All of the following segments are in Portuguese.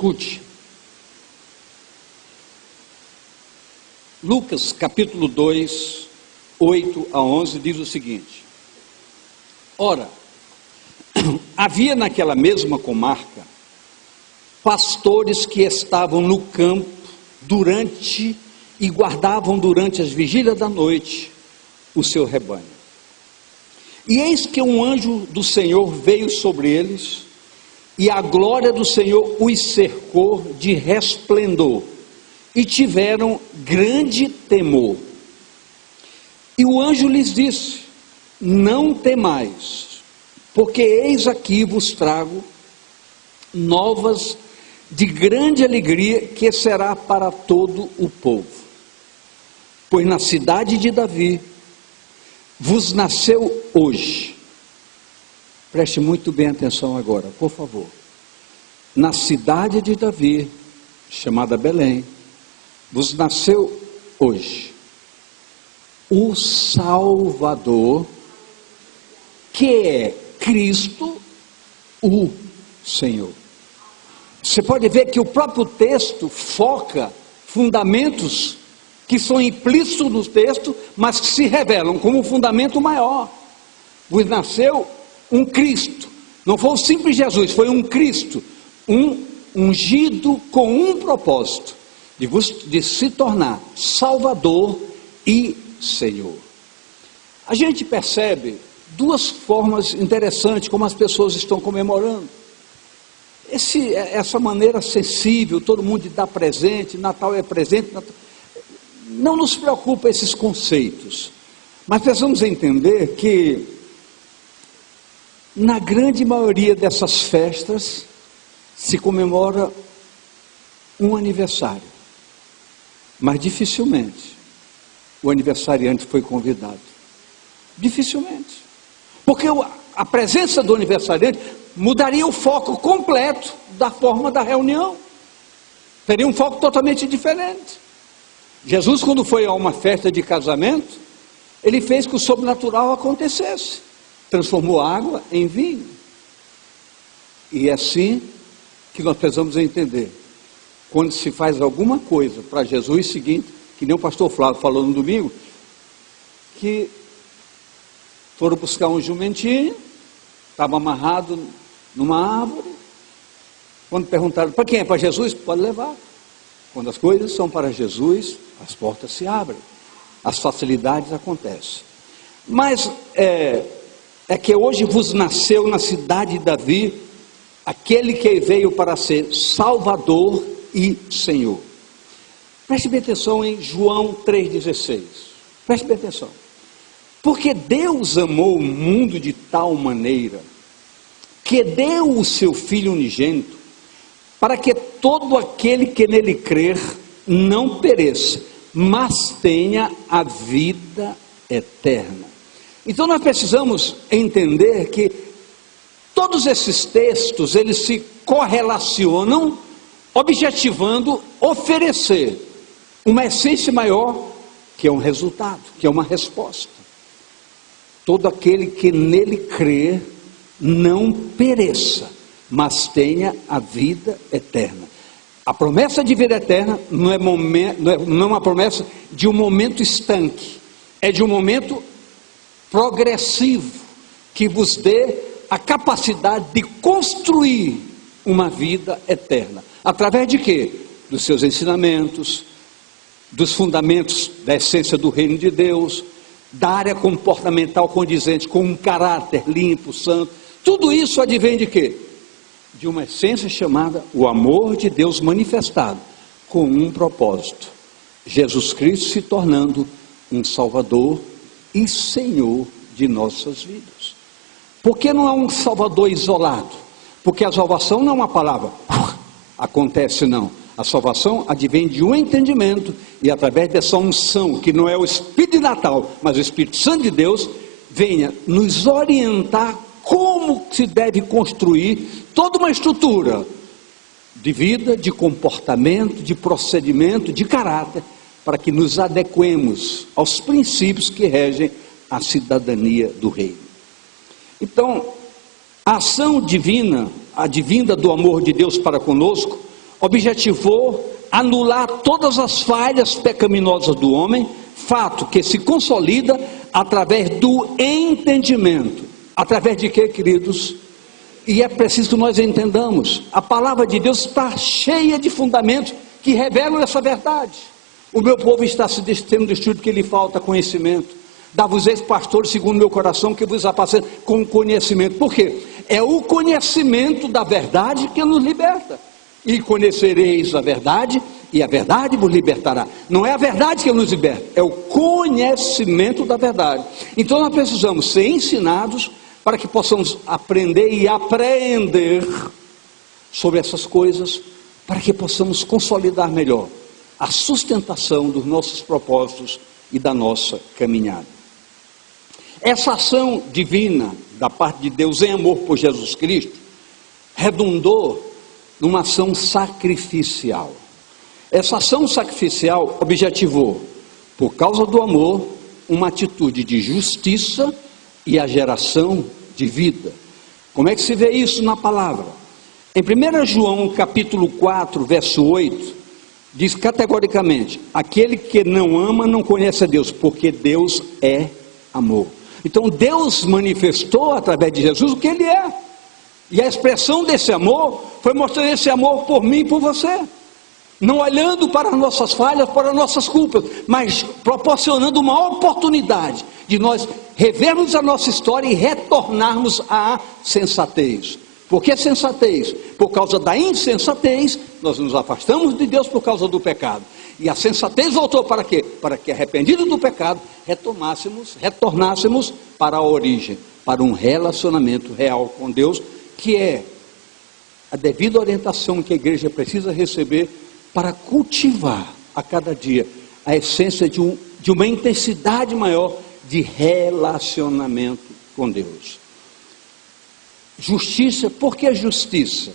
Escute. Lucas capítulo 2, 8 a 11 diz o seguinte: Ora, havia naquela mesma comarca pastores que estavam no campo e guardavam durante as vigílias da noite o seu rebanho. E eis que um anjo do Senhor veio sobre eles, e a glória do Senhor os cercou de resplendor, e tiveram grande temor. E o anjo lhes disse: não temais, porque eis aqui vos trago novas de grande alegria, que será para todo o povo. Pois na cidade de Davi vos nasceu hoje, preste muito bem atenção agora, por favor, na cidade de Davi, chamada Belém, vos nasceu hoje o Salvador, que é Cristo, o Senhor. Você pode ver que o próprio texto foca fundamentos que são implícitos no texto, mas que se revelam como um fundamento maior. Vos nasceu um Cristo, não foi o simples Jesus, foi um Cristo, um ungido com um propósito, de se tornar Salvador e Senhor. A gente percebe duas formas interessantes como as pessoas estão comemorando. Essa maneira sensível, todo mundo dá presente, Natal é presente, não nos preocupa esses conceitos, mas precisamos entender que na grande maioria dessas festas se comemora um aniversário, mas dificilmente o aniversariante foi convidado, dificilmente, porque a presença do aniversariante mudaria o foco completo da forma da reunião, teria um foco totalmente diferente. Jesus, quando foi a uma festa de casamento, ele fez que o sobrenatural acontecesse, transformou água em vinho, e é assim que nós precisamos entender, quando se faz alguma coisa para Jesus, seguinte, que nem o pastor Flávio falou no domingo, que foram buscar um jumentinho, estava amarrado numa árvore, quando perguntaram, para quem é? Para Jesus? Pode levar. Quando as coisas são para Jesus, as portas se abrem, as facilidades acontecem. Mas é que hoje vos nasceu na cidade de Davi, aquele que veio para ser Salvador e Senhor. Preste bem atenção em João 3,16, preste bem atenção, porque Deus amou o mundo de tal maneira, que deu o seu Filho unigênito, para que todo aquele que nele crer não pereça, mas tenha a vida eterna. Então nós precisamos entender que todos esses textos, eles se correlacionam, objetivando oferecer uma essência maior, que é um resultado, que é uma resposta. Todo aquele que nele crer não pereça, mas tenha a vida eterna. A promessa de vida eterna não é uma promessa de um momento estanque, é de um momento progressivo, que vos dê a capacidade de construir uma vida eterna. Através de quê? Dos seus ensinamentos, dos fundamentos da essência do reino de Deus, da área comportamental condizente, com um caráter limpo, santo. Tudo isso advém de quê? De uma essência chamada o amor de Deus manifestado, com um propósito: Jesus Cristo se tornando um Salvador e Senhor de nossas vidas. Por que não é um Salvador isolado? Porque a salvação não é uma palavra, acontece não. A salvação advém de um entendimento, e através dessa unção, que não é o Espírito de Natal, mas o Espírito Santo de Deus, venha nos orientar como se deve construir toda uma estrutura de vida, de comportamento, de procedimento, de caráter, para que nos adequemos aos princípios que regem a cidadania do reino. Então, a ação divina, advinda do amor de Deus para conosco, objetivou anular todas as falhas pecaminosas do homem, fato que se consolida através do entendimento. Através de quê, queridos? E é preciso que nós entendamos, a palavra de Deus está cheia de fundamentos que revelam essa verdade. O meu povo está se sendo destruído porque lhe falta conhecimento. Dá-vos-eis, pastores, segundo meu coração, que vos apacenta com conhecimento. Por quê? É o conhecimento da verdade que nos liberta. E conhecereis a verdade, e a verdade vos libertará. Não é a verdade que nos liberta, é o conhecimento da verdade. Então nós precisamos ser ensinados para que possamos aprender e apreender sobre essas coisas, para que possamos consolidar melhor a sustentação dos nossos propósitos e da nossa caminhada. Essa ação divina da parte de Deus em amor por Jesus Cristo redundou numa ação sacrificial. Essa ação sacrificial objetivou, por causa do amor, uma atitude de justiça e a geração de vida. Como é que se vê isso na palavra? Em 1 João capítulo 4, verso 8, diz categoricamente: aquele que não ama não conhece a Deus, porque Deus é amor. Então Deus manifestou através de Jesus o que Ele é, e a expressão desse amor foi mostrar esse amor por mim e por você, não olhando para as nossas falhas, para as nossas culpas, mas proporcionando uma oportunidade de nós revermos a nossa história e retornarmos à sensatez. Por que sensatez? Por causa da insensatez, nós nos afastamos de Deus por causa do pecado. E a sensatez voltou para quê? Para que, arrependidos do pecado, retornássemos para a origem, para um relacionamento real com Deus, que é a devida orientação que a igreja precisa receber para cultivar a cada dia a essência de uma intensidade maior de relacionamento com Deus. Justiça, por que justiça?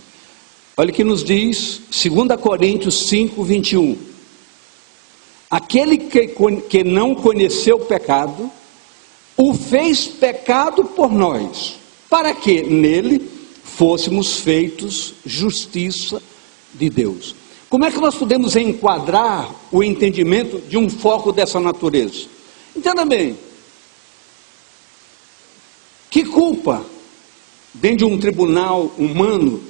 Olha o que nos diz 2 Coríntios 5, 21. Aquele que não conheceu o pecado, o fez pecado por nós, para que nele fôssemos feitos justiça de Deus. Como é que nós podemos enquadrar o entendimento de um foco dessa natureza? Entenda bem, que culpa, dentro de um tribunal humano,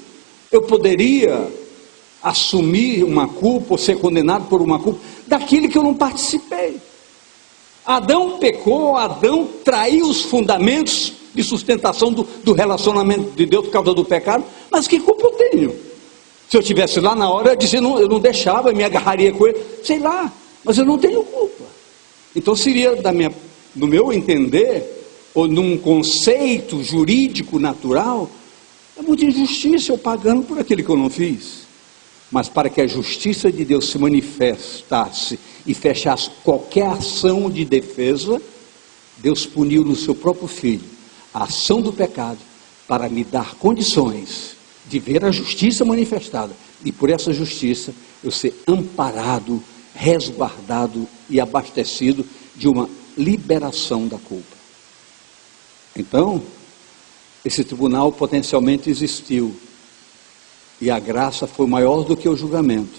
eu poderia assumir uma culpa ou ser condenado por uma culpa daquilo que eu não participei? Adão pecou, Adão traiu os fundamentos de sustentação do relacionamento de Deus por causa do pecado, mas que culpa eu tenho? Se eu estivesse lá na hora, eu não deixava, eu me agarraria com ele, sei lá, mas eu não tenho culpa. Então seria, no meu entender, ou num conceito jurídico natural, é muita injustiça eu pagando por aquilo que eu não fiz. Mas para que a justiça de Deus se manifestasse e fechasse qualquer ação de defesa, Deus puniu no seu próprio Filho a ação do pecado, para me dar condições de ver a justiça manifestada, e por essa justiça eu ser amparado, resguardado e abastecido de uma liberação da culpa. Então, esse tribunal potencialmente existiu, e a graça foi maior do que o julgamento,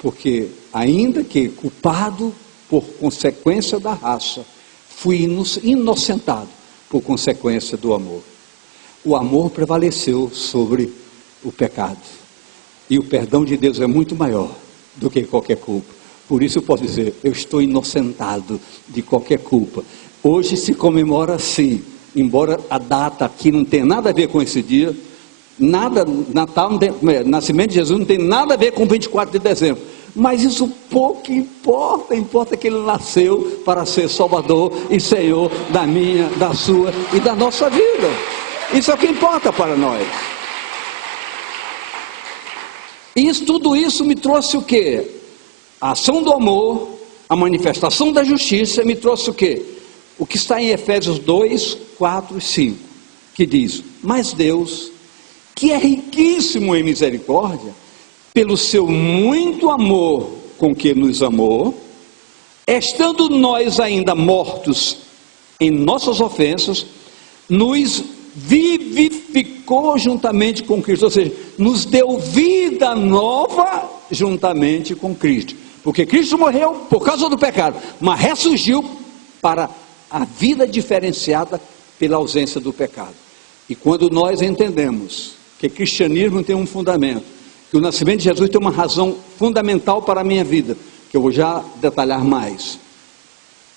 porque ainda que culpado por consequência da raça, fui inocentado por consequência do amor. O amor prevaleceu sobre o pecado, e o perdão de Deus é muito maior do que qualquer culpa. Por isso eu posso dizer, eu estou inocentado de qualquer culpa. Hoje se comemora assim, embora a data aqui não tenha nada a ver com esse dia, nada, Natal, nascimento de Jesus não tem nada a ver com 24 de dezembro, mas isso pouco importa, importa que ele nasceu para ser Salvador e Senhor da minha, da sua e da nossa vida. Isso é o que importa para nós. E tudo isso me trouxe o quê? A ação do amor, a manifestação da justiça me trouxe o quê? O que está em Efésios 2, 4 e 5, que diz: mas Deus, que é riquíssimo em misericórdia, pelo seu muito amor com que nos amou, estando nós ainda mortos em nossas ofensas, nos vivificou juntamente com Cristo, ou seja, nos deu vida nova juntamente com Cristo, porque Cristo morreu por causa do pecado, mas ressurgiu para a vida diferenciada pela ausência do pecado. E quando nós entendemos que cristianismo tem um fundamento, que o nascimento de Jesus tem uma razão fundamental para a minha vida, que eu vou já detalhar mais,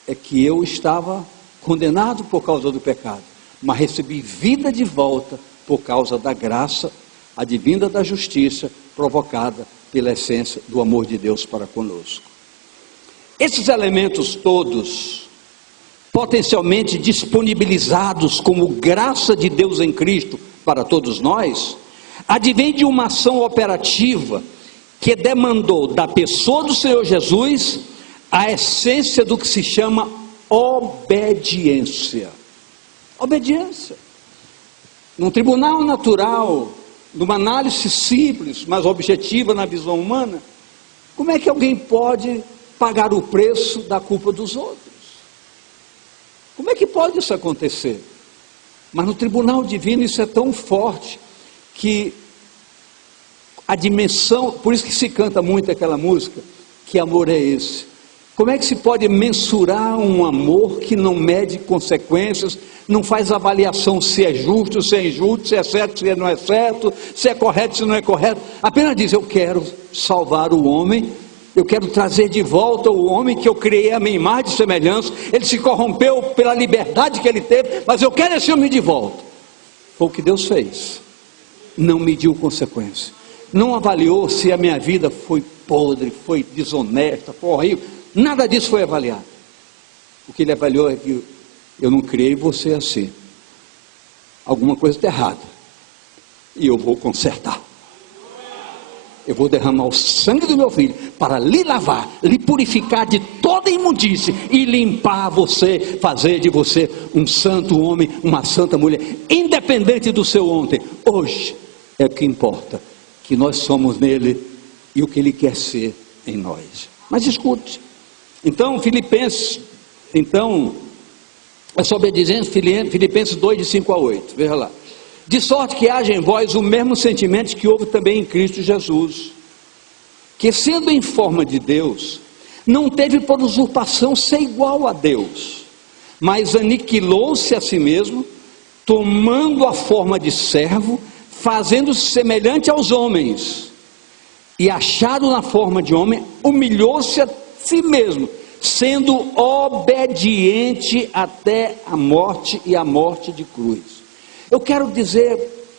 é que eu estava condenado por causa do pecado, mas recebi vida de volta por causa da graça advinda da justiça provocada pela essência do amor de Deus para conosco. Esses elementos todos, potencialmente disponibilizados como graça de Deus em Cristo para todos nós, advém de uma ação operativa que demandou da pessoa do Senhor Jesus a essência do que se chama obediência. Obediência. Num tribunal natural, numa análise simples, mas objetiva na visão humana, como é que alguém pode pagar o preço da culpa dos outros? Como é que pode isso acontecer? Mas no tribunal divino isso é tão forte que a dimensão, por isso que se canta muito aquela música, que amor é esse? Como é que se pode mensurar um amor que não mede consequências, não faz avaliação se é justo, se é injusto, se é certo, se não é certo, se é correto, se não é correto? Apenas diz: eu quero salvar o homem, eu quero trazer de volta o homem que eu criei a minha imagem e semelhança, ele se corrompeu pela liberdade que ele teve, mas eu quero esse homem de volta. Foi o que Deus fez, não mediu consequência, não avaliou se a minha vida foi podre, foi desonesta, foi horrível, nada disso foi avaliado. O que ele avaliou é que eu não criei você assim, alguma coisa está errada, e eu vou consertar. Eu vou derramar o sangue do meu filho para lhe lavar, lhe purificar de toda imundície e limpar você, fazer de você um santo homem, uma santa mulher, independente do seu ontem. Hoje é o que importa, que nós somos nele e o que ele quer ser em nós. Mas escute, então essa obediência, Filipenses 2, de 5 a 8, veja lá. De sorte que haja em vós o mesmo sentimento que houve também em Cristo Jesus, que sendo em forma de Deus, não teve por usurpação ser igual a Deus, mas aniquilou-se a si mesmo, tomando a forma de servo, fazendo-se semelhante aos homens, e achado na forma de homem, humilhou-se a si mesmo, sendo obediente até a morte, e a morte de cruz. Eu quero dizer,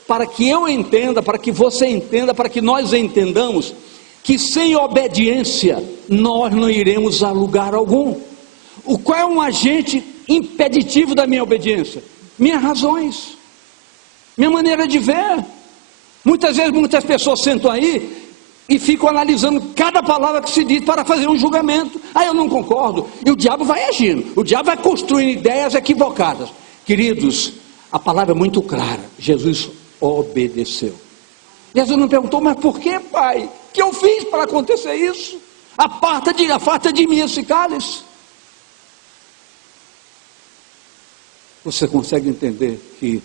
para que eu entenda, para que você entenda, para que nós entendamos, que sem obediência nós não iremos a lugar algum. Qual é um agente impeditivo da minha obediência? Minhas razões, minha maneira de ver. Muitas vezes muitas pessoas sentam aí e ficam analisando cada palavra que se diz para fazer um julgamento. Eu não concordo, e o diabo vai agindo, o diabo vai construindo ideias equivocadas. Queridos, a palavra é muito clara, Jesus obedeceu. Jesus não perguntou: mas por que, pai? O que eu fiz para acontecer isso? Afasta de mim esse cálice. Você consegue entender que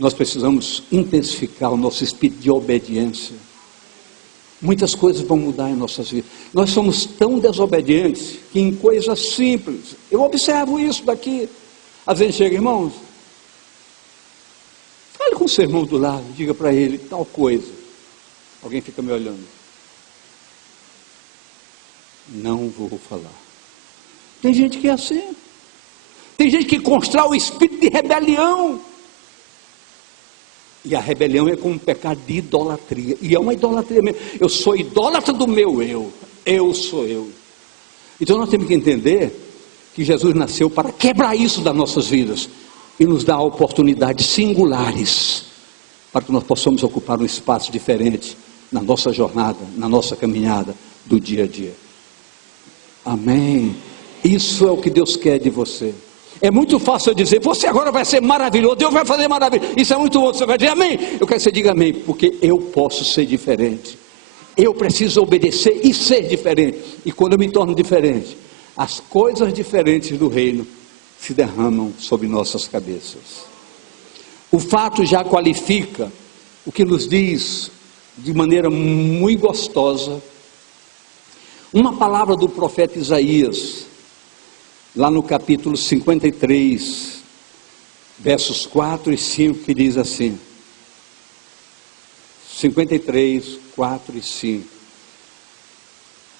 nós precisamos intensificar o nosso espírito de obediência? Muitas coisas vão mudar em nossas vidas. Nós somos tão desobedientes que em coisas simples, eu observo isso daqui, às vezes chega: irmãos, fale com o seu irmão do lado, diga para ele tal coisa. Alguém fica me olhando. Não vou falar. Tem gente que é assim. Tem gente que constrói o espírito de rebelião. E a rebelião é como um pecado de idolatria. E é uma idolatria mesmo. Eu sou idólatra do meu eu. Eu sou eu. Então nós temos que entender que Jesus nasceu para quebrar isso das nossas vidas e nos dar oportunidades singulares para que nós possamos ocupar um espaço diferente na nossa jornada, na nossa caminhada do dia a dia. Amém? Isso é o que Deus quer de você. É muito fácil eu dizer: você agora vai ser maravilhoso, Deus vai fazer maravilha. Isso é muito bom. Você vai dizer amém? Eu quero que você diga amém, porque eu posso ser diferente. Eu preciso obedecer e ser diferente. E quando eu me torno diferente, as coisas diferentes do reino se derramam sobre nossas cabeças. O fato já qualifica o que nos diz de maneira muito gostosa uma palavra do profeta Isaías, lá no capítulo 53, versos 4 e 5, que diz assim, 53, 4 e 5.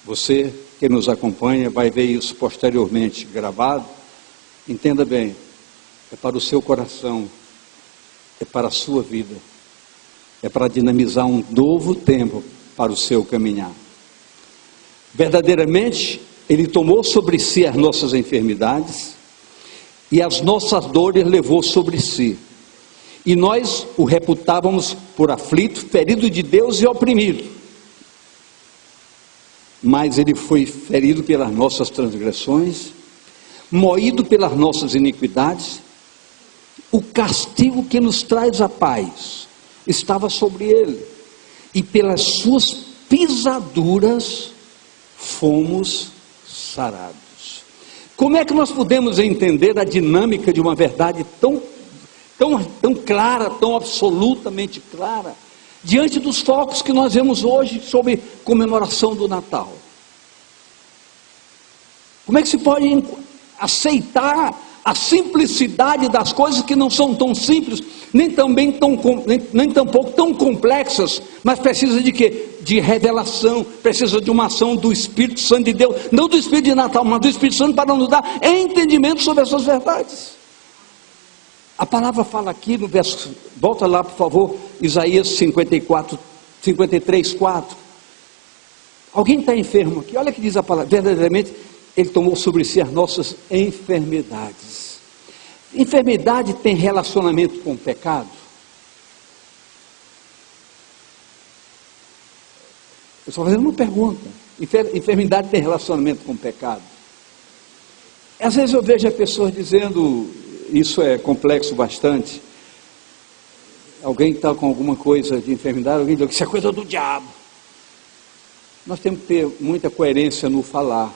Você que nos acompanha vai ver isso posteriormente gravado. Entenda bem, é para o seu coração, é para a sua vida, é para dinamizar um novo tempo para o seu caminhar. Verdadeiramente, Ele tomou sobre si as nossas enfermidades e as nossas dores levou sobre si. E nós o reputávamos por aflito, ferido de Deus e oprimido. Mas Ele foi ferido pelas nossas transgressões, moído pelas nossas iniquidades. O castigo que nos traz a paz estava sobre Ele, e pelas suas pisaduras fomos sarados. Como é que nós podemos entender a dinâmica de uma verdade tão clara, tão absolutamente clara, diante dos focos que nós vemos hoje sobre comemoração do Natal? Como é que se pode aceitar a simplicidade das coisas que não são tão simples, nem tampouco tão complexas, mas precisa de quê? De revelação, precisa de uma ação do Espírito Santo de Deus, não do Espírito de Natal, mas do Espírito Santo para nos dar entendimento sobre essas verdades. A palavra fala aqui no verso, volta lá por favor, Isaías 53, 4. Alguém está enfermo aqui? Olha que diz a palavra, verdadeiramente Ele tomou sobre si as nossas enfermidades. Enfermidade tem relacionamento com o pecado? Eu estou fazendo uma pergunta. Enfermidade tem relacionamento com o pecado? Às vezes eu vejo as pessoas dizendo, isso é complexo bastante, alguém está com alguma coisa de enfermidade, alguém diz que isso é coisa do diabo. Nós temos que ter muita coerência no falar.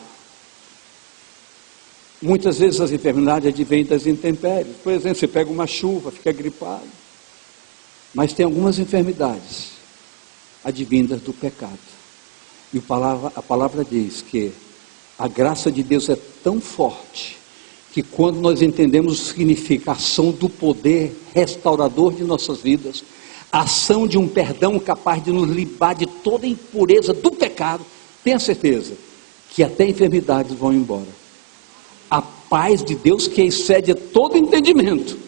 Muitas vezes as enfermidades advêm das intempéries. Por exemplo, você pega uma chuva, fica gripado. Mas tem algumas enfermidades advindas do pecado. E a palavra diz que a graça de Deus é tão forte, que quando nós entendemos o que significa a ação do poder restaurador de nossas vidas, a ação de um perdão capaz de nos livrar de toda a impureza do pecado, tenha certeza que até enfermidades vão embora. A paz de Deus, que excede todo entendimento,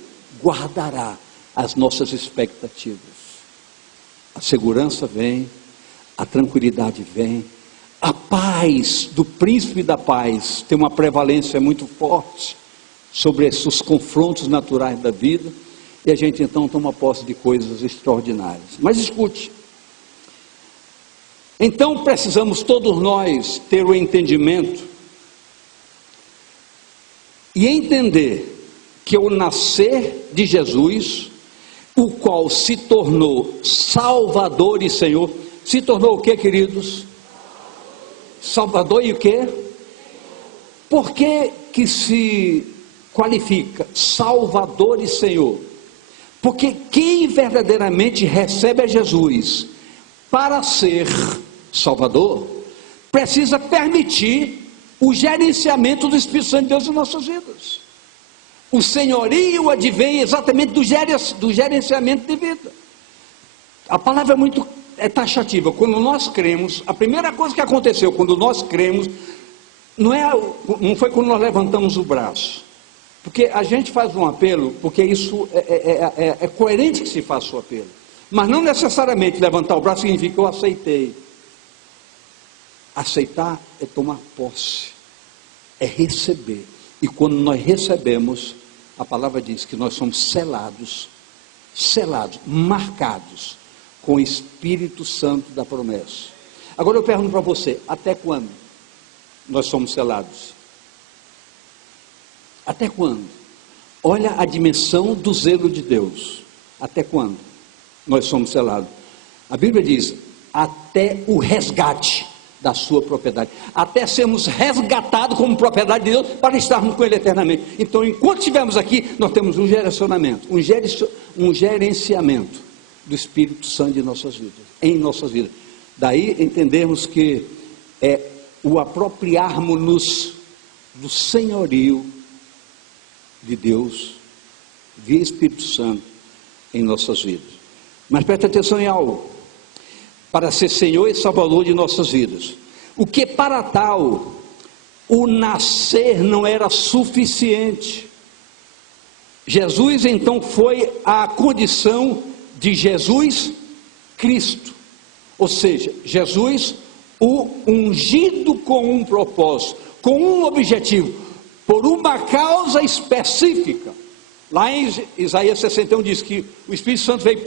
guardará as nossas expectativas. A segurança vem, a tranquilidade vem, a paz do príncipe da paz tem uma prevalência muito forte sobre esses confrontos naturais da vida, e a gente então toma posse de coisas extraordinárias. Mas escute, então precisamos todos nós ter o entendimento e entender que o nascer de Jesus, o qual se tornou Salvador e Senhor, se tornou o que, queridos? Salvador e o que? Por que se qualifica Salvador e Senhor? Porque quem verdadeiramente recebe a Jesus para ser Salvador, precisa permitir o gerenciamento do Espírito Santo de Deus em nossas vidas. O senhorio advém exatamente do gerenciamento de vida. A palavra é taxativa. Quando nós cremos, a primeira coisa que aconteceu quando nós cremos, não foi quando nós levantamos o braço. Porque a gente faz um apelo, porque isso é coerente que se faça o apelo. Mas não necessariamente levantar o braço significa que eu aceitei. Aceitar é tomar posse, é receber. E quando nós recebemos, a palavra diz que nós somos selados, marcados com o Espírito Santo da promessa. Agora eu pergunto para você, até quando nós somos selados? Até quando? Olha a dimensão do zelo de Deus. Até quando nós somos selados? A Bíblia diz, até o resgate da sua propriedade, até sermos resgatados como propriedade de Deus, para estarmos com Ele eternamente. Então, enquanto estivermos aqui, nós temos um um gerenciamento do Espírito Santo em nossas vidas. Daí entendemos que é o apropriarmos-nos do senhorio de Deus, via Espírito Santo, em nossas vidas. Mas preste atenção em algo: para ser Senhor e Salvador de nossas vidas, o que para tal, o nascer não era suficiente. Jesus então foi a condição de Jesus Cristo, ou seja, Jesus o ungido com um propósito, com um objetivo, por uma causa específica. Lá em Isaías 61 diz que o Espírito Santo veio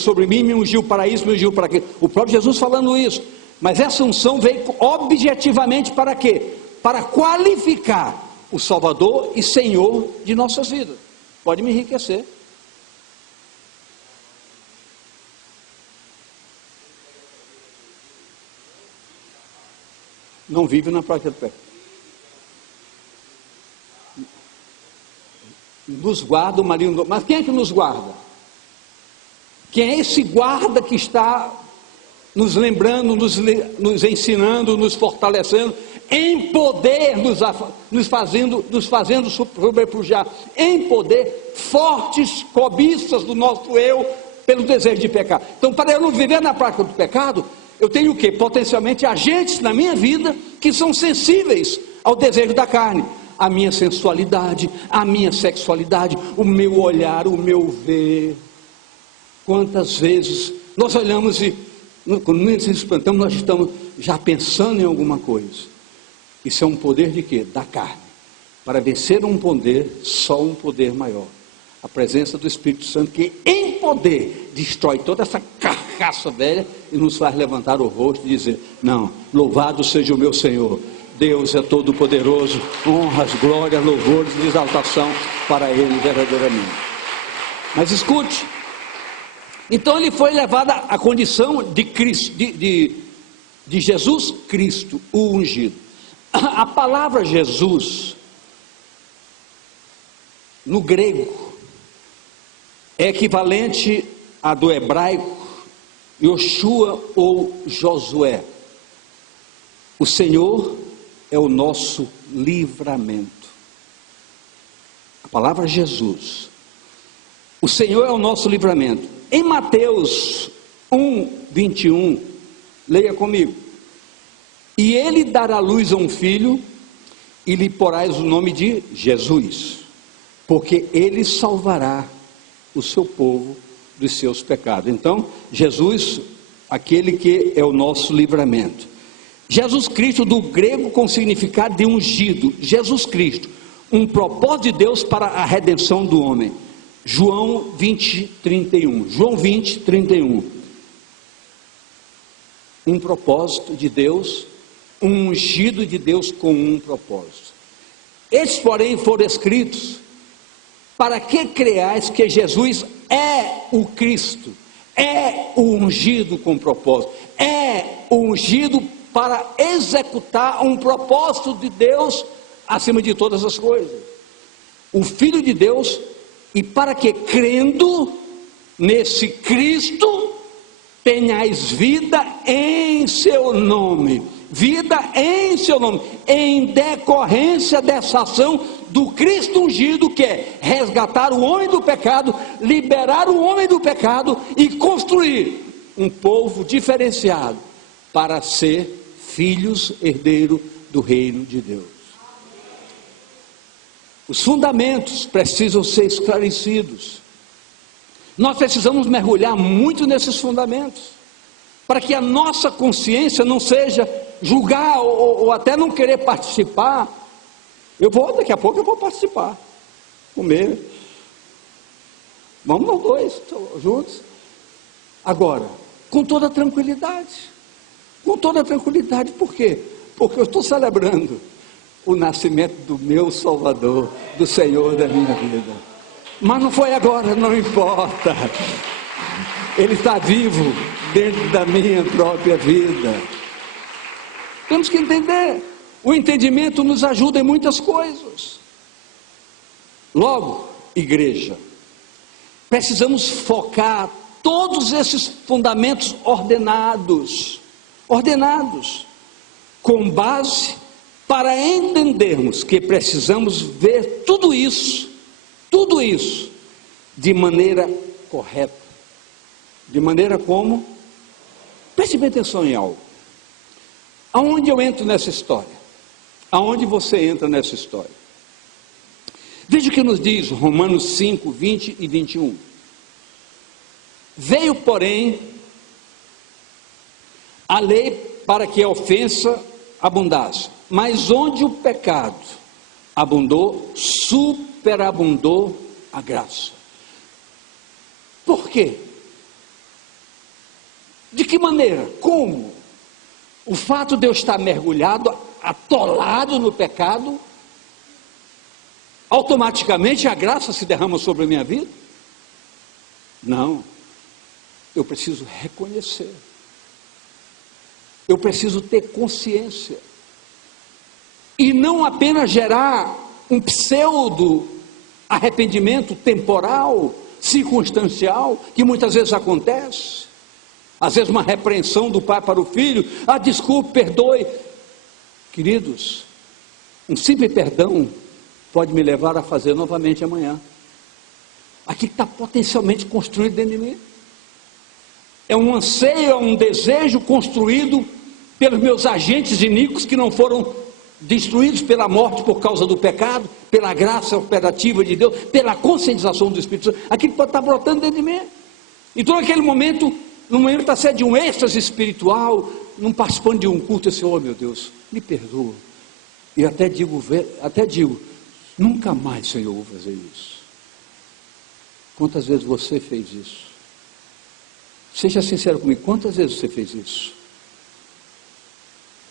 sobre mim, me ungiu para isso, me ungiu para aquilo. O próprio Jesus falando isso. Mas essa unção veio objetivamente para quê? Para qualificar o Salvador e Senhor de nossas vidas. Pode me enriquecer. Não vive na prática do pecado. Nos guarda o maligno. Mas quem é que nos guarda? Quem é esse guarda que está nos lembrando, nos ensinando, nos fortalecendo, em poder, nos fazendo sobrepujar, em poder, fortes cobiças do nosso eu, pelo desejo de pecar. Então, para eu não viver na prática do pecado, eu tenho o quê? Potencialmente agentes na minha vida que são sensíveis ao desejo da carne. A minha sensualidade, a minha sexualidade, o meu olhar, o meu ver. Quantas vezes nós olhamos e, quando nos espantamos, nós estamos já pensando em alguma coisa. Isso é um poder de quê? Da carne. Para vencer um poder, só um poder maior. A presença do Espírito Santo, que em poder destrói toda essa carcaça velha e nos faz levantar o rosto e dizer: não, louvado seja o meu Senhor. Deus é todo poderoso, honras, glórias, louvores e exaltação para Ele verdadeiramente. Mas escute, então ele foi levado à condição de Cristo, de Jesus Cristo, o ungido. A palavra Jesus, no grego, é equivalente à do hebraico Yoshua ou Josué. O Senhor é o nosso livramento. A palavra Jesus. O Senhor é o nosso livramento. Em Mateus 1:21, leia comigo. E ele dará à luz a um filho, e lhe porás o nome de Jesus, porque ele salvará o seu povo dos seus pecados. Então, Jesus, aquele que é o nosso livramento. Jesus Cristo, do grego com significado de ungido. Jesus Cristo, um propósito de Deus para a redenção do homem. João 20:31. João 20:31. Um propósito de Deus, um ungido de Deus com um propósito. Estes, porém, foram escritos para que creais que Jesus é o Cristo, é o ungido com propósito, é o ungido para executar um propósito de Deus acima de todas as coisas. O Filho de Deus, e para que crendo nesse Cristo, tenhais vida em seu nome. Vida em seu nome, em decorrência dessa ação do Cristo ungido, que é resgatar o homem do pecado, liberar o homem do pecado e construir um povo diferenciado para ser filhos herdeiros do reino de Deus. Os fundamentos precisam ser esclarecidos. Nós precisamos mergulhar muito nesses fundamentos, para que a nossa consciência não seja julgar ou até não querer participar. Daqui a pouco eu vou participar, comer. Vamos nós dois juntos. Agora, com toda tranquilidade. Com toda tranquilidade, por quê? Porque eu estou celebrando o nascimento do meu Salvador, do Senhor da minha vida. Mas não foi agora, não importa. Ele está vivo dentro da minha própria vida. Temos que entender. O entendimento nos ajuda em muitas coisas. Logo, igreja, precisamos focar todos esses fundamentos ordenados, com base para entendermos que precisamos ver tudo isso, de maneira correta. De maneira como? Preste bem atenção em algo. Aonde eu entro nessa história? Aonde você entra nessa história? Veja o que nos diz Romanos 5, 20 e 21. Veio, porém, a lei para que a ofensa abundasse, mas onde o pecado abundou, superabundou a graça. Por quê? De que maneira? Como? O fato de eu estar mergulhado, atolado no pecado, automaticamente a graça se derrama sobre a minha vida? Não. Eu preciso reconhecer. Eu preciso ter consciência. E não apenas gerar um pseudo arrependimento temporal, circunstancial, que muitas vezes acontece. Às vezes uma repreensão do pai para o filho, desculpe, perdoe. Queridos, um simples perdão pode me levar a fazer novamente amanhã. Aquilo que está potencialmente construído dentro de mim. É um anseio, é um desejo construído pelos meus agentes iníquos que não foram destruídos pela morte por causa do pecado, pela graça operativa de Deus, pela conscientização do Espírito Santo. Aquilo pode estar brotando dentro de mim. Então naquele momento, no momento está sendo de um êxtase espiritual, não participando de um culto, assim, oh meu Deus, me perdoa. E até digo, nunca mais, Senhor, vou fazer isso. Quantas vezes você fez isso? Seja sincero comigo, quantas vezes você fez isso?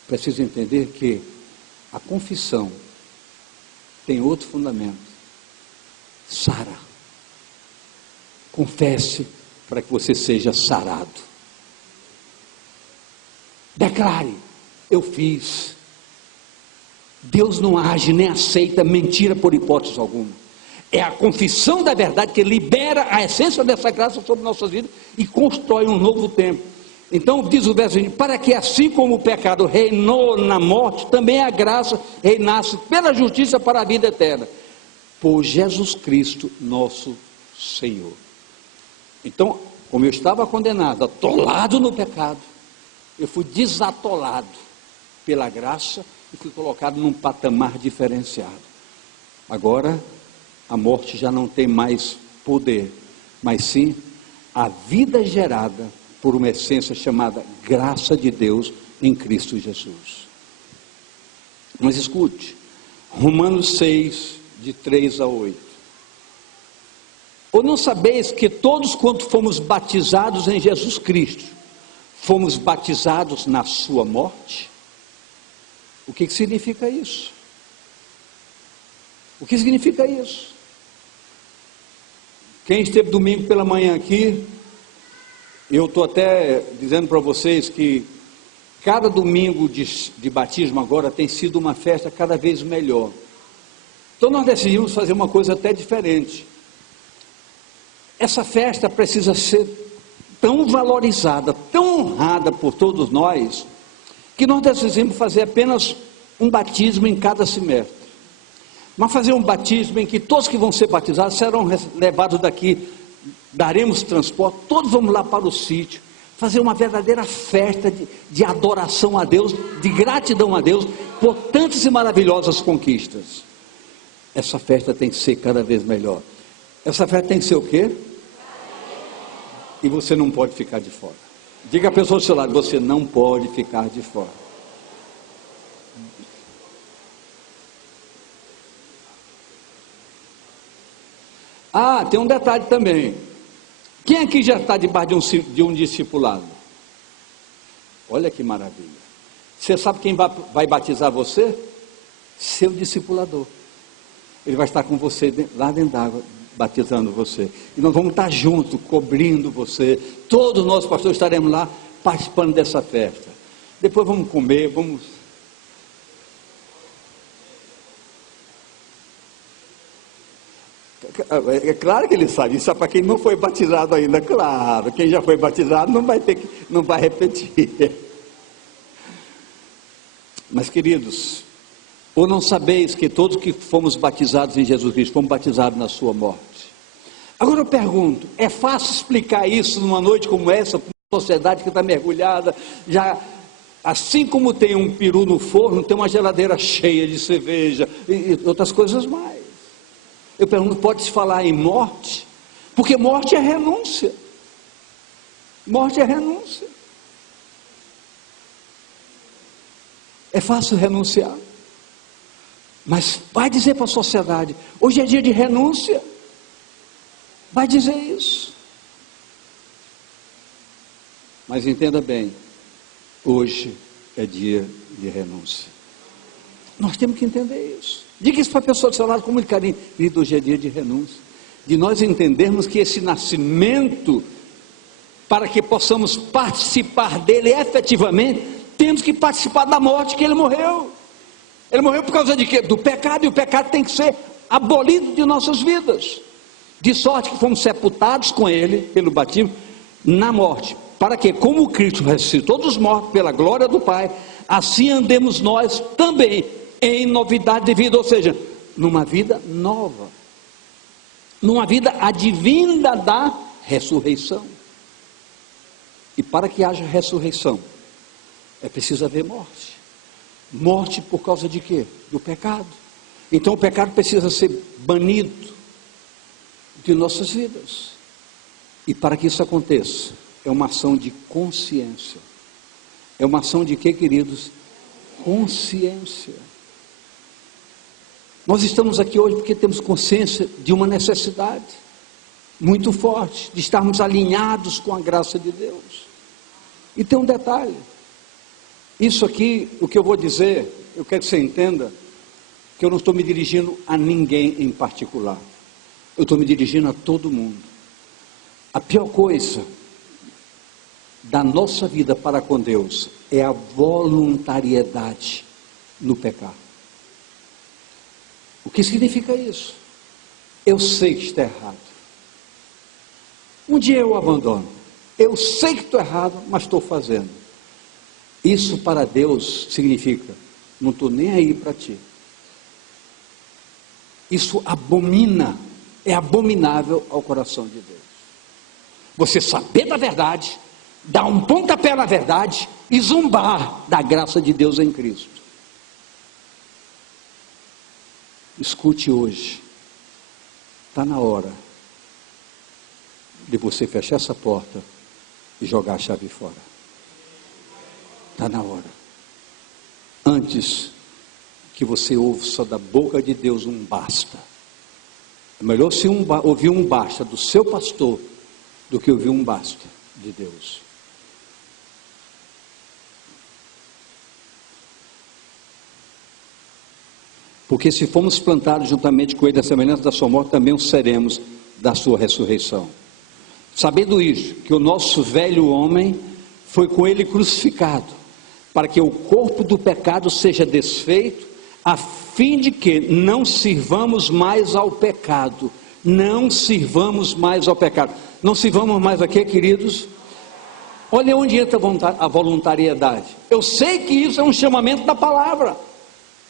Preciso entender que a confissão tem outro fundamento. Sara. Confesse para que você seja sarado. Declare, eu fiz. Deus não age nem aceita mentira por hipótese alguma. É a confissão da verdade que libera a essência dessa graça sobre nossas vidas e constrói um novo tempo. Então diz o verso, para que assim como o pecado reinou na morte, também a graça reinasse pela justiça para a vida eterna, por Jesus Cristo nosso Senhor. Então, como eu estava condenado, atolado no pecado, eu fui desatolado pela graça e fui colocado num patamar diferenciado. Agora, a morte já não tem mais poder, mas sim a vida gerada por uma essência chamada graça de Deus em Cristo Jesus. Mas escute, Romanos 6, de 3 a 8. Ou não sabeis que todos quanto fomos batizados em Jesus Cristo, fomos batizados na sua morte? O que significa isso? O que significa isso? Quem esteve domingo pela manhã aqui, eu estou até dizendo para vocês que cada domingo de batismo agora tem sido uma festa cada vez melhor. Então nós decidimos fazer uma coisa até diferente. Essa festa precisa ser tão valorizada, tão honrada por todos nós, que nós decidimos fazer apenas um batismo em cada semestre. Mas fazer um batismo em que todos que vão ser batizados serão levados daqui, daremos transporte, todos vamos lá para o sítio, fazer uma verdadeira festa de adoração a Deus, de gratidão a Deus, por tantas e maravilhosas conquistas. Essa festa tem que ser cada vez melhor. Essa festa tem que ser o quê? E você não pode ficar de fora. Diga à pessoa do seu lado, você não pode ficar de fora. Tem um detalhe também. Quem aqui já está debaixo de um discipulado? Olha que maravilha. Você sabe quem vai batizar você? Seu discipulador. Ele vai estar com você lá dentro d'água, batizando você. E nós vamos estar juntos, cobrindo você. Todos nós, pastores, estaremos lá participando dessa festa. Depois vamos comer, vamos... É claro que ele sabe, isso é para quem não foi batizado ainda, claro. Quem já foi batizado não vai repetir. Mas, queridos, ou não sabeis que todos que fomos batizados em Jesus Cristo, fomos batizados na sua morte? Agora eu pergunto, é fácil explicar isso numa noite como essa, para uma sociedade que está mergulhada, já, assim como tem um peru no forno, tem uma geladeira cheia de cerveja e outras coisas mais. Eu pergunto, pode-se falar em morte? Porque morte é renúncia. Morte é renúncia. É fácil renunciar. Mas vai dizer para a sociedade, hoje é dia de renúncia. Vai dizer isso. Mas entenda bem, hoje é dia de renúncia. Nós temos que entender isso. Diga isso para a pessoa do seu lado com muito carinho. Querido, hoje é dia de renúncia. De nós entendermos que esse nascimento, para que possamos participar dele efetivamente, temos que participar da morte que ele morreu. Ele morreu por causa de quê? Do pecado, e o pecado tem que ser abolido de nossas vidas. De sorte que fomos sepultados com ele, pelo batismo, na morte. Para que, como Cristo ressuscitou dos mortos pela glória do Pai, assim andemos nós também em novidade de vida, ou seja, numa vida nova, numa vida advinda da ressurreição. E para que haja ressurreição, é preciso haver morte. Morte por causa de quê? Do pecado. Então o pecado precisa ser banido de nossas vidas. E para que isso aconteça, é uma ação de consciência. É uma ação de quê, queridos? Consciência. Nós estamos aqui hoje porque temos consciência de uma necessidade muito forte, de estarmos alinhados com a graça de Deus. E tem um detalhe, isso aqui, o que eu vou dizer, eu quero que você entenda, que eu não estou me dirigindo a ninguém em particular, eu estou me dirigindo a todo mundo. A pior coisa da nossa vida para com Deus é a voluntariedade no pecado. O que significa isso? Eu sei que está errado. Um dia eu abandono. Eu sei que estou errado, mas estou fazendo. Isso para Deus significa, não estou nem aí para ti. Isso abomina, é abominável ao coração de Deus. Você saber da verdade, dar um pontapé na verdade e zombar da graça de Deus em Cristo. Escute hoje, está na hora de você fechar essa porta e jogar a chave fora. Está na hora. Antes que você ouça da boca de Deus um basta. É melhor se ouvir um basta do seu pastor do que ouvir um basta de Deus. Porque se formos plantados juntamente com ele, a semelhança da sua morte, também o seremos da sua ressurreição. Sabendo isso, que o nosso velho homem foi com ele crucificado, para que o corpo do pecado seja desfeito, a fim de que não sirvamos mais ao pecado. Não sirvamos mais ao pecado. Não sirvamos mais a quê, queridos? Olha onde entra a voluntariedade. Eu sei que isso é um chamamento da palavra,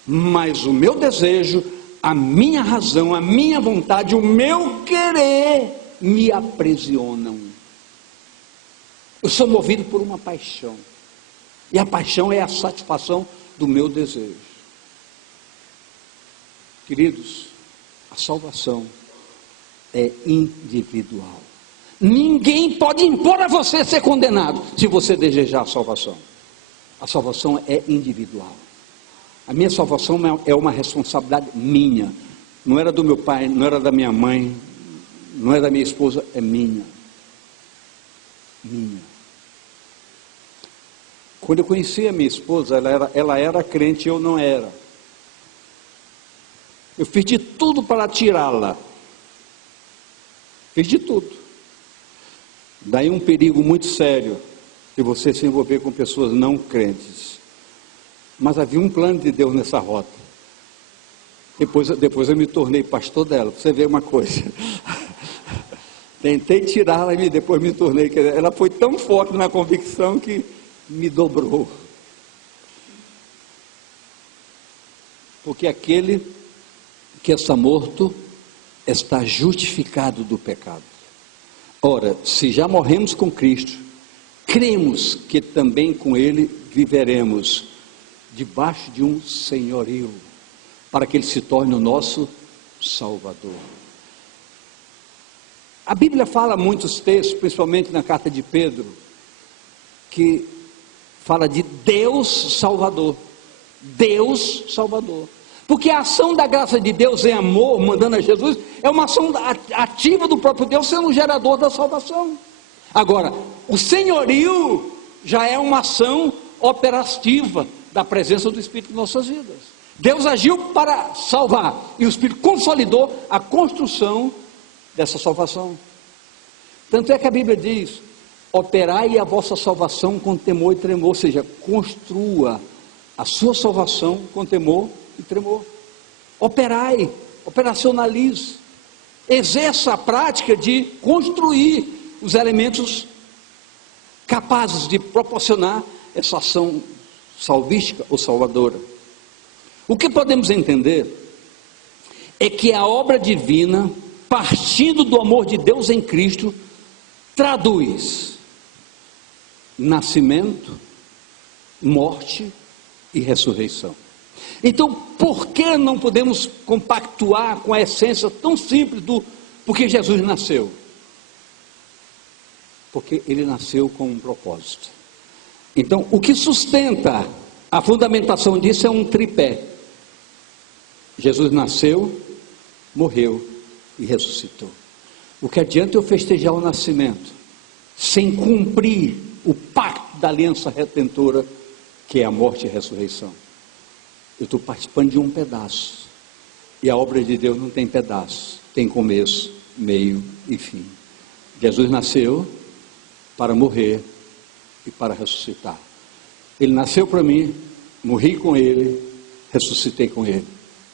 mas o meu desejo, a minha razão, a minha vontade, o meu querer me aprisionam. Eu sou movido por uma paixão, e a paixão é a satisfação do meu desejo. Queridos, a salvação é individual. Ninguém pode impor a você ser condenado se você desejar a salvação. A salvação é individual. A minha salvação é uma responsabilidade minha. Não era do meu pai, não era da minha mãe, não é da minha esposa, é minha. Minha. Quando eu conheci a minha esposa, ela era crente e eu não era. Eu fiz de tudo para tirá-la. Fiz de tudo. Daí um perigo muito sério de você se envolver com pessoas não crentes. Mas havia um plano de Deus nessa rota. Depois eu me tornei pastor dela, para você ver uma coisa. Tentei tirá-la e depois me tornei. Ela foi tão forte na convicção que me dobrou. Porque aquele que está morto está justificado do pecado. Ora, se já morremos com Cristo, cremos que também com Ele viveremos debaixo de um senhorio, para que Ele se torne o nosso Salvador. A Bíblia fala muitos textos, principalmente na carta de Pedro, que fala de Deus Salvador. Deus Salvador. Porque a ação da graça de Deus em amor, mandando a Jesus, é uma ação ativa do próprio Deus, sendo o gerador da salvação. Agora, o senhorio já é uma ação operativa da presença do Espírito em nossas vidas. Deus agiu para salvar, e o Espírito consolidou a construção dessa salvação. Tanto é que a Bíblia diz: operai a vossa salvação com temor e tremor, ou seja, construa a sua salvação com temor e tremor. Operai, operacionalize, exerça a prática de construir os elementos capazes de proporcionar essa ação salvífica ou salvadora. O que podemos entender é que a obra divina, partindo do amor de Deus em Cristo, traduz nascimento, morte e ressurreição. Então, por que não podemos compactuar com a essência tão simples do porque Jesus nasceu? Porque Ele nasceu com um propósito. Então, o que sustenta a fundamentação disso é um tripé. Jesus nasceu, morreu e ressuscitou. O que adianta eu festejar o nascimento sem cumprir o pacto da aliança redentora, que é a morte e a ressurreição? Eu estou participando de um pedaço, e a obra de Deus não tem pedaço, tem começo, meio e fim. Jesus nasceu para morrer e para ressuscitar. Ele nasceu para mim, morri com Ele, ressuscitei com Ele,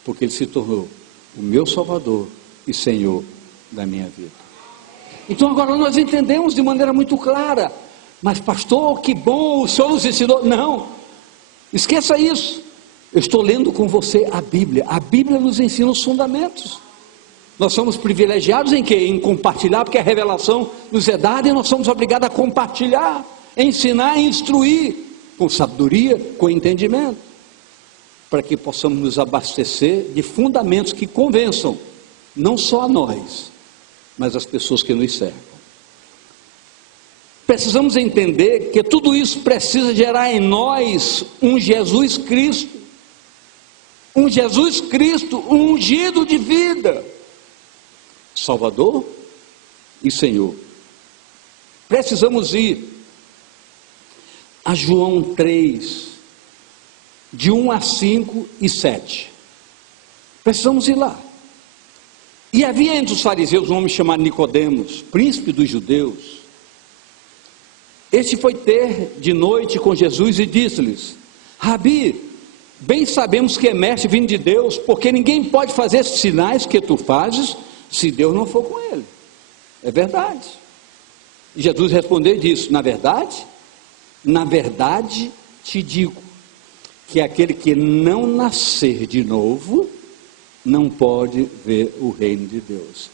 porque Ele se tornou o meu Salvador e Senhor da minha vida. Então agora nós entendemos de maneira muito clara: mas pastor, que bom, o Senhor nos ensinou. Não, esqueça isso. Eu estou lendo com você a Bíblia nos ensina os fundamentos. Nós somos privilegiados em quê? Em compartilhar, porque a revelação nos é dada e nós somos obrigados a compartilhar, ensinar, instruir, com sabedoria, com entendimento, para que possamos nos abastecer de fundamentos que convençam, não só a nós, mas as pessoas que nos cercam. Precisamos entender que tudo isso precisa gerar em nós um Jesus Cristo, um Jesus Cristo, um ungido de vida, Salvador e Senhor. Precisamos ir a João 3, de 1 a 5 e 7. Precisamos ir lá. E havia entre os fariseus um homem chamado Nicodemos, príncipe dos judeus. Este foi ter de noite com Jesus e disse-lhes: Rabi, bem sabemos que é mestre vindo de Deus, porque ninguém pode fazer esses sinais que tu fazes, se Deus não for com ele. É verdade. E Jesus respondeu e disse: na verdade te digo, que aquele que não nascer de novo, não pode ver o reino de Deus.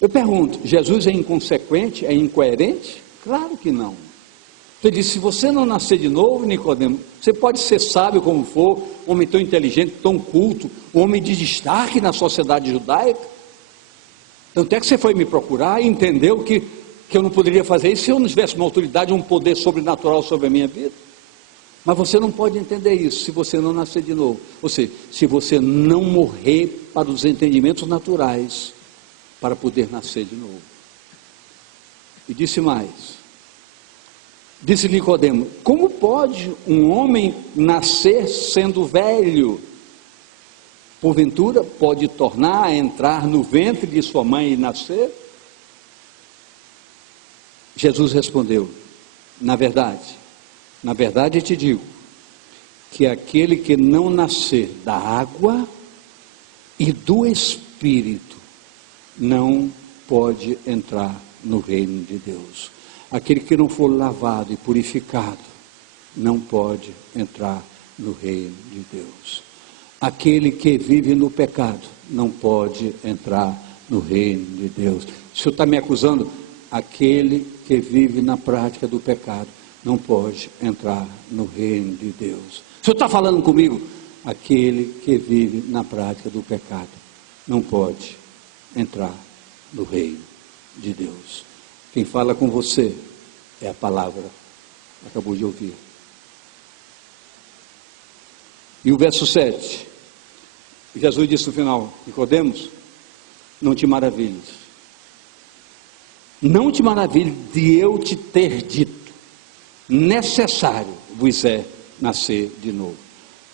Eu pergunto, Jesus é inconsequente, é incoerente? Claro que não. Ele disse: se você não nascer de novo, Nicodemo, você pode ser sábio como for, homem tão inteligente, tão culto, um homem de destaque na sociedade judaica. Tanto é que você foi me procurar e entendeu que eu não poderia fazer isso se eu não tivesse uma autoridade, um poder sobrenatural sobre a minha vida. Mas você não pode entender isso se você não nascer de novo. Ou seja, se você não morrer para os entendimentos naturais, para poder nascer de novo. E disse mais. Disse Nicodemo: como pode um homem nascer sendo velho? Porventura pode tornar a entrar no ventre de sua mãe e nascer? Jesus respondeu: na verdade te digo, que aquele que não nascer da água e do Espírito não pode entrar no reino de Deus. Aquele que não for lavado e purificado não pode entrar no reino de Deus. Aquele que vive no pecado não pode entrar no reino de Deus. O senhor está me acusando? Aquele que vive na prática do pecado não pode entrar no reino de Deus. O senhor está falando comigo? Aquele que vive na prática do pecado não pode entrar no reino de Deus. Quem fala com você é a palavra que acabou de ouvir. E o verso 7, Jesus disse no final: Nicodemos, não te maravilhes. Não te maravilhes de eu te ter dito, necessário vos é nascer de novo.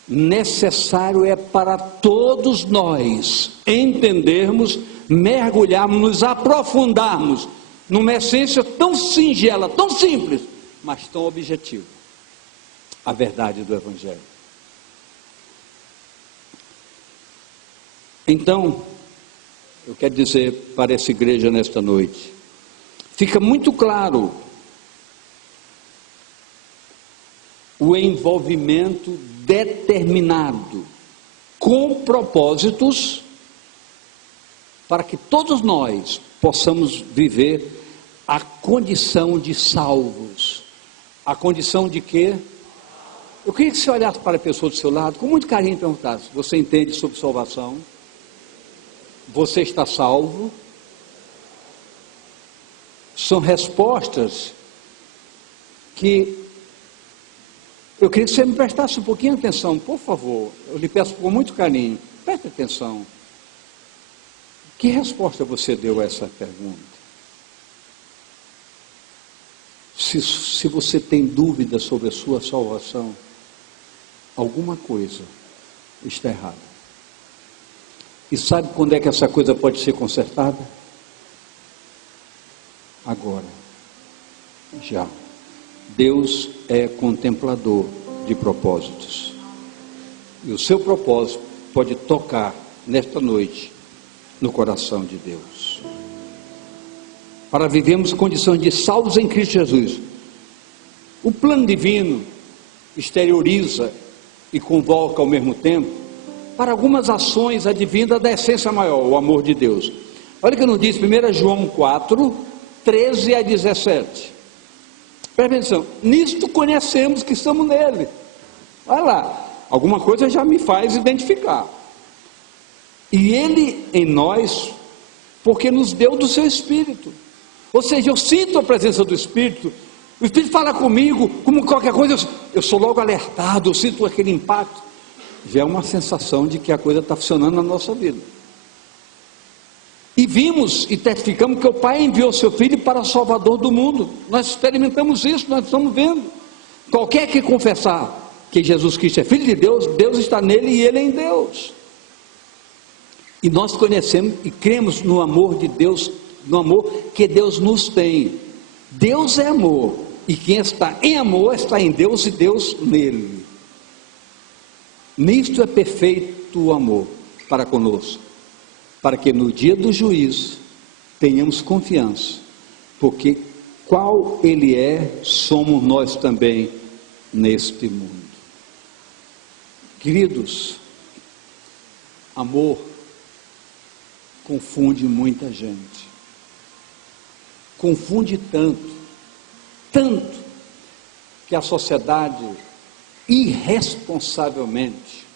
Necessário é para todos nós entendermos, mergulharmos, nos aprofundarmos numa essência tão singela, tão simples, mas tão objetiva: a verdade do Evangelho. Então, eu quero dizer para essa igreja nesta noite, fica muito claro o envolvimento determinado, com propósitos, para que todos nós possamos viver a condição de salvos. A condição de quê? Eu queria que você olhasse para a pessoa do seu lado, com muito carinho, e perguntasse: você entende sobre salvação? Você está salvo? São respostas que eu queria que você me prestasse um pouquinho de atenção, por favor. Eu lhe peço com muito carinho, preste atenção. Que resposta você deu a essa pergunta? Se você tem dúvida sobre a sua salvação, alguma coisa está errada. E sabe quando é que essa coisa pode ser consertada? Agora. Já. Deus é contemplador de propósitos. E o seu propósito pode tocar nesta noite no coração de Deus. Para vivermos condições de salvos em Cristo Jesus. O plano divino exterioriza e convoca ao mesmo tempo para algumas ações advindas da essência maior, o amor de Deus. Olha o que nos diz 1 João 4, 13 a 17. Presta atenção: nisto conhecemos que estamos nele. Olha lá, alguma coisa já me faz identificar. E ele em nós, porque nos deu do seu Espírito. Ou seja, eu sinto a presença do Espírito. O Espírito fala comigo, como qualquer coisa, eu sou logo alertado, eu sinto aquele impacto. Já é uma sensação de que a coisa está funcionando na nossa vida. E vimos e testificamos que o Pai enviou seu Filho para o Salvador do mundo. Nós experimentamos isso, nós estamos vendo. Qualquer que confessar que Jesus Cristo é Filho de Deus, Deus está nele e ele é em Deus. E nós conhecemos e cremos no amor de Deus, no amor que Deus nos tem. Deus é amor, e quem está em amor está em Deus e Deus nele. Nisto é perfeito o amor para conosco, para que no dia do juízo tenhamos confiança, porque qual Ele é, somos nós também neste mundo. Queridos, amor confunde muita gente, confunde tanto, que a sociedade irresponsavelmente,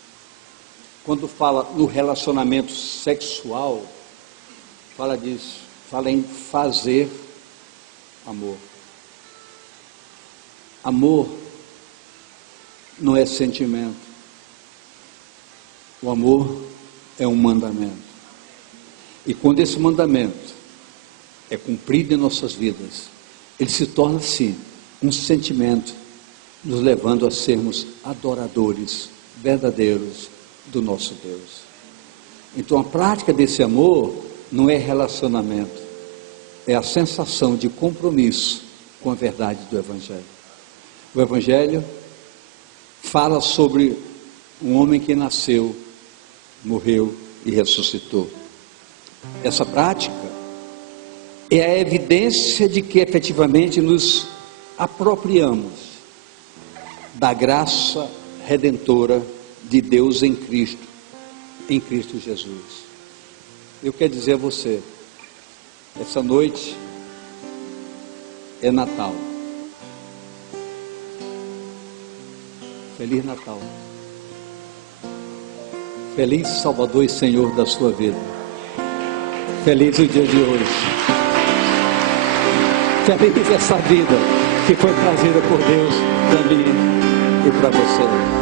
quando fala no relacionamento sexual, fala disso, fala em fazer amor. Amor não é sentimento. O amor é um mandamento. E quando esse mandamento é cumprido em nossas vidas, ele se torna assim um sentimento, nos levando a sermos adoradores verdadeiros do nosso Deus. Então a prática desse amor não é relacionamento, é a sensação de compromisso com a verdade do Evangelho. O Evangelho fala sobre um homem que nasceu, morreu e ressuscitou. Essa prática é a evidência de que efetivamente nos apropriamos da graça redentora de Deus em Cristo Jesus. Eu quero dizer a você, essa noite é Natal. Feliz Natal. Feliz Salvador e Senhor da sua vida. Feliz o dia de hoje. Feliz essa vida que foi trazida por Deus para mim e para você.